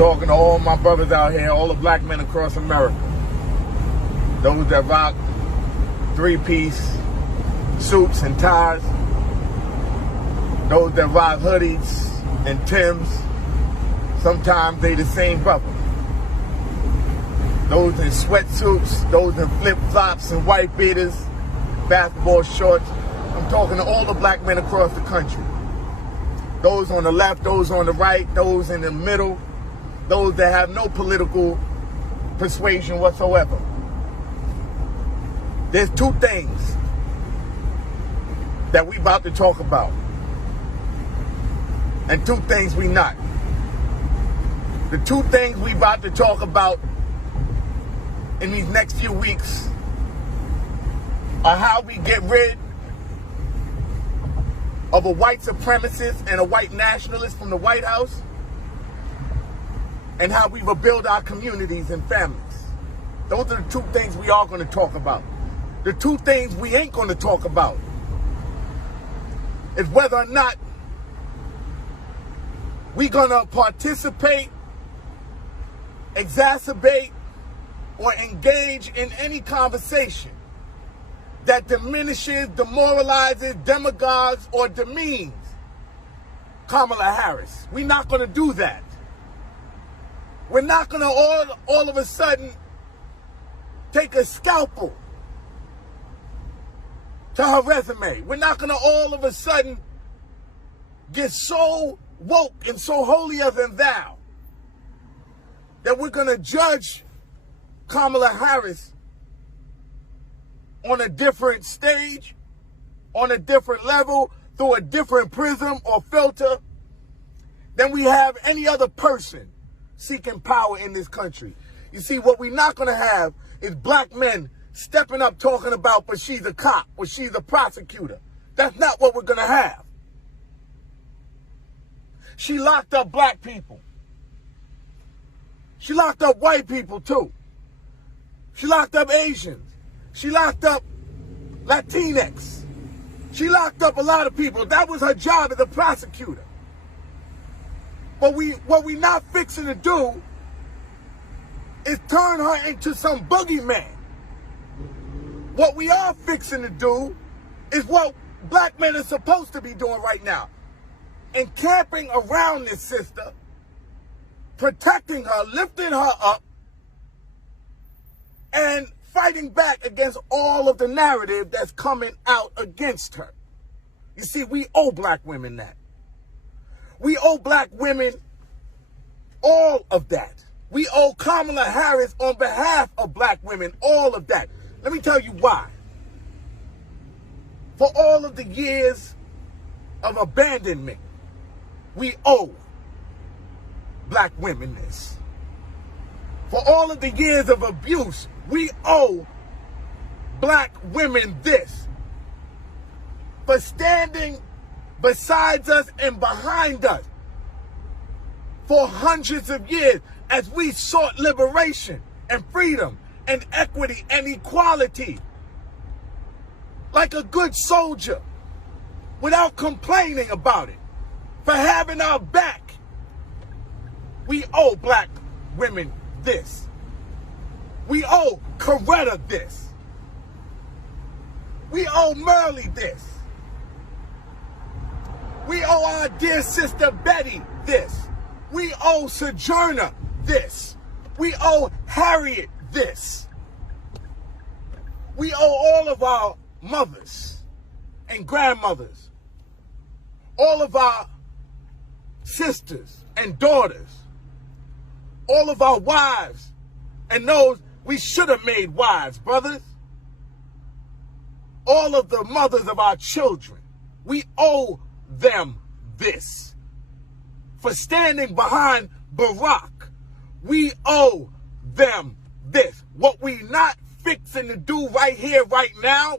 talking to all my brothers out here, all the black men across America. Those that rock three-piece suits and ties. Those that rock hoodies and Timbs. Sometimes they the same brother. Those in sweatsuits, those in flip-flops and white beaters, basketball shorts. I'm talking to all the black men across the country. Those on the left, those on the right, those in the middle, those that have no political persuasion whatsoever. There's two things that we about to talk about, and two things we not. The two things we about to talk about in these next few weeks are how we get rid of a white supremacist and a white nationalist from the White House, and how we rebuild our communities and families. Those are the two things we are going to talk about. The two things we ain't going to talk about is whether or not we're going to participate, exacerbate, or engage in any conversation that diminishes, demoralizes, demagogues, or demeans Kamala Harris. We're not going to do that. We're not going to all of a sudden take a scalpel to her resume. We're not going to all of a sudden get so woke and so holier than thou that we're going to judge Kamala Harris on a different stage, on a different level, through a different prism or filter than we have any other person seeking power in this country. You see, what we're not going to have is black men stepping up talking about, but she's a cop or she's a prosecutor. That's not what we're going to have. She locked up black people. She locked up white people too. She locked up Asians. She locked up Latinx. She locked up a lot of people. That was her job as a prosecutor. But what we not fixing to do is turn her into some boogeyman. What we are fixing to do is what black men are supposed to be doing right now. Encamping around this sister, protecting her, lifting her up, and fighting back against all of the narrative that's coming out against her. You see, we owe black women that. We owe black women all of that. We owe Kamala Harris on behalf of black women all of that. Let me tell you why. For all of the years of abandonment, we owe black women this. For all of the years of abuse, we owe black women this. For standing besides us and behind us for hundreds of years as we sought liberation and freedom and equity and equality like a good soldier without complaining about it. For having our back, we owe black women this. We owe Coretta this. We owe Merle this. We owe our dear sister Betty this. We owe Sojourner this. We owe Harriet this. We owe all of our mothers and grandmothers, all of our sisters and daughters, all of our wives and those we should have made wives, brothers, all of the mothers of our children. We owe them this. For standing behind Barack, we owe them this. What we not fixing to do right here, right now,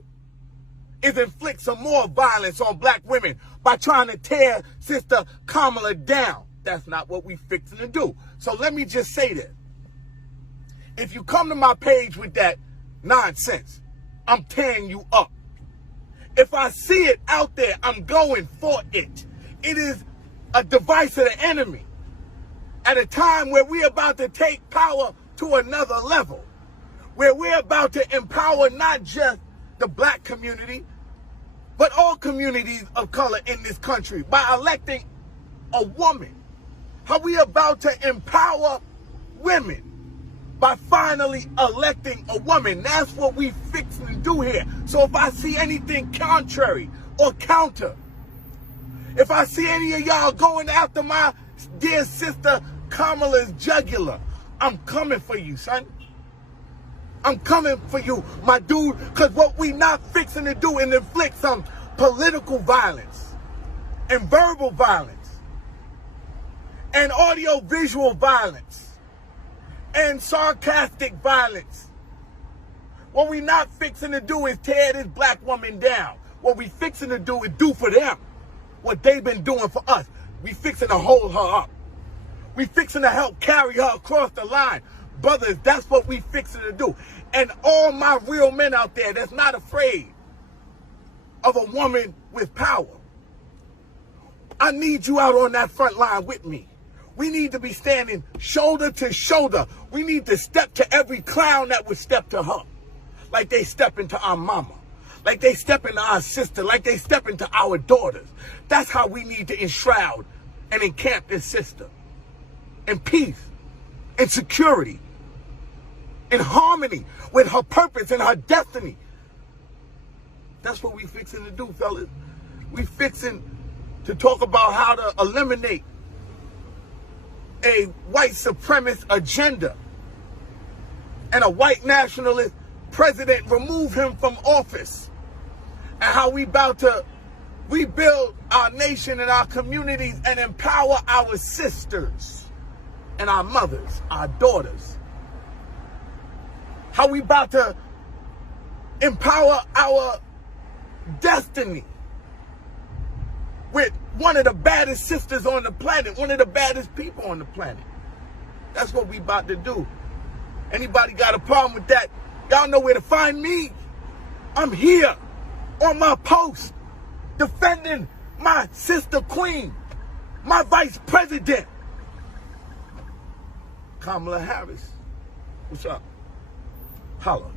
is inflict some more violence on black women by trying to tear Sister Kamala down. That's not what we fixing to do. So let me just say this. If you come to my page with that nonsense, I'm tearing you up. If I see it out there, I'm going for it. It is a device of the enemy. at a time where we're about to take power to another level, where we're about to empower not just the black community, but all communities of color in this country by electing a woman. How we about to empower women by finally electing a woman. That's what we fixing to do here. So if I see anything contrary or counter, if I see any of y'all going after my dear sister Kamala's jugular, I'm coming for you, son. I'm coming for you, my dude, because what we not fixing to do is inflict some political violence and verbal violence and audio-visual violence and sarcastic violence. What we not fixing to do is tear this black woman down. What we fixing to do is do for them what they've been doing for us. We fixing to hold her up. We fixing to help carry her across the line. Brothers, that's what we fixing to do. And all my real men out there that's not afraid of a woman with power, I need you out on that front line with me. We need to be standing shoulder to shoulder. We need to step to every clown that would step to her. Like they step into our mama. Like they step into our sister. Like they step into our daughters. That's how we need to enshroud and encamp this sister. In peace, in security, in harmony with her purpose and her destiny. That's what we fixing to do, fellas. We fixing to talk about how to eliminate a white supremacist agenda and a white nationalist president, remove him from office, and how we about to rebuild our nation and our communities and empower our sisters and our mothers, our daughters. How we about to empower our destiny with one of the baddest sisters on the planet, one of the baddest people on the planet. That's what we about to do. Anybody got a problem with that? Y'all know where to find me. I'm here on my post defending my sister queen, my vice president, Kamala Harris. What's up? Holla.